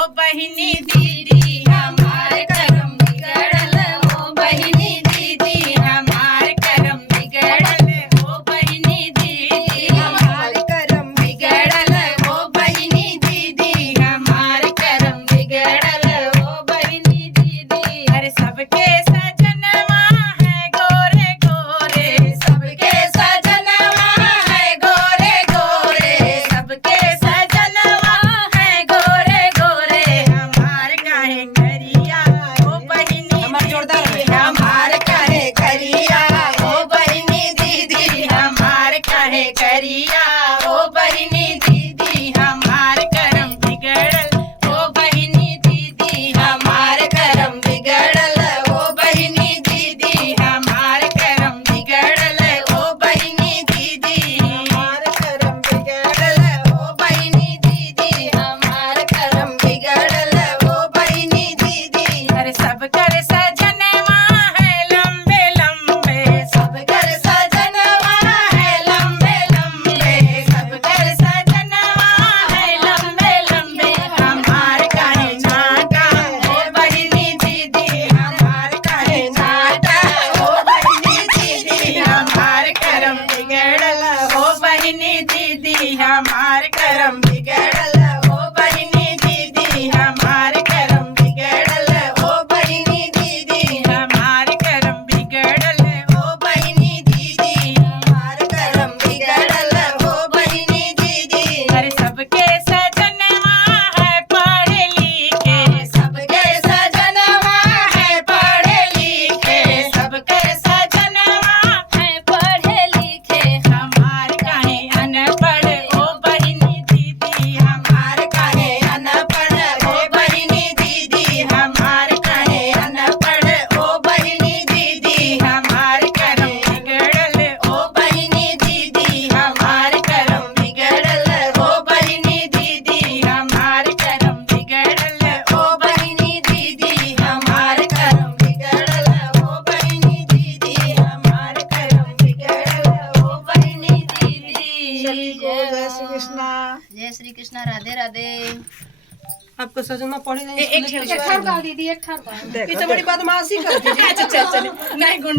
ओ बहिनी दीदी हमार करम बिगड़ल, ओ बहिनी दीदी हमार करम बिगड़ल, ओ बहिनी दीदी हमार करम बिगड़ल, ओ बहिनी दीदी हमार करम बिगड़ल, ओ बहिनी दीदी। अरे सबके सजनवा है गोरे गोरे, सबके सजनवा है गोरे गोरे, सबके सजनवा है गोरे गोरे, हमार काहे करिया ओ बहिनी दीदी हमार काहे करिया, ओ बहिनी दीदी हमार काहे करिया, ओ बहिनी दीदी हमार करम बिगड़ल, ओ बहिनी दीदी हमार करम बिगड़ल, ओ बहिनी दीदी हमार करम बिगड़ल, ओ बहिनी दीदी हमार करम बिगड़ल, ओ बहिनी दीदी हमार करम बिगड़ल, ओ बहिनी दीदी। अरे सब कर सजनवा है लंबे लंबे, सब कर सजनवा है लंबे लंबे, सब कर सजनवा है लंबे लंबे, हमार काहे नाटा ओ बहिनी दीदी हमार काहे नाटा, ओ बहिनी दीदी हमार करम बिगड़ल, ओ बहिनी दीदी हमार करम बिगड़ल, ओ बहिनी दीदी हमार करम बिगड़ल, ओ बहिनी दीदी हमार करम बिगड़ल, ओ बहिनी दीदी हमार करम बिगड़ल, ओ बहिनी दीदी। अरे सबके सजनवा है पढ़े लिखे, सबके सजनवा है पढ़े लिखे, सबके सजनवा है पढ़े लिखे, हमार काहे अनपढ़ ओ बहिनी दीदी हमार काहे अनपढ़, ओ बहिनी दीदी हमार काहे अनपढ़, ओ बहिनी दीदी हमार करम बिगड़ल, ओ बहिनी दीदी हमार करम बिगड़ल, ओ बहिनी दीदी हमार करम बिगड़ल, ओ बहिनी दीदी हमार करम बिगड़ल, ओ बहिनी दीदी हमार करम बिगड़ल, ओ बहिनी दीदी। जय श्री कृष्णा। जय श्री कृष्णा। राधे राधे। आपको सजना पढ़ी नहीं एक ठार गाल दीदी, एक ठार गाल। पीछे बड़ी बदमाशी करती है। अच्छा चल चल नहीं गुंडा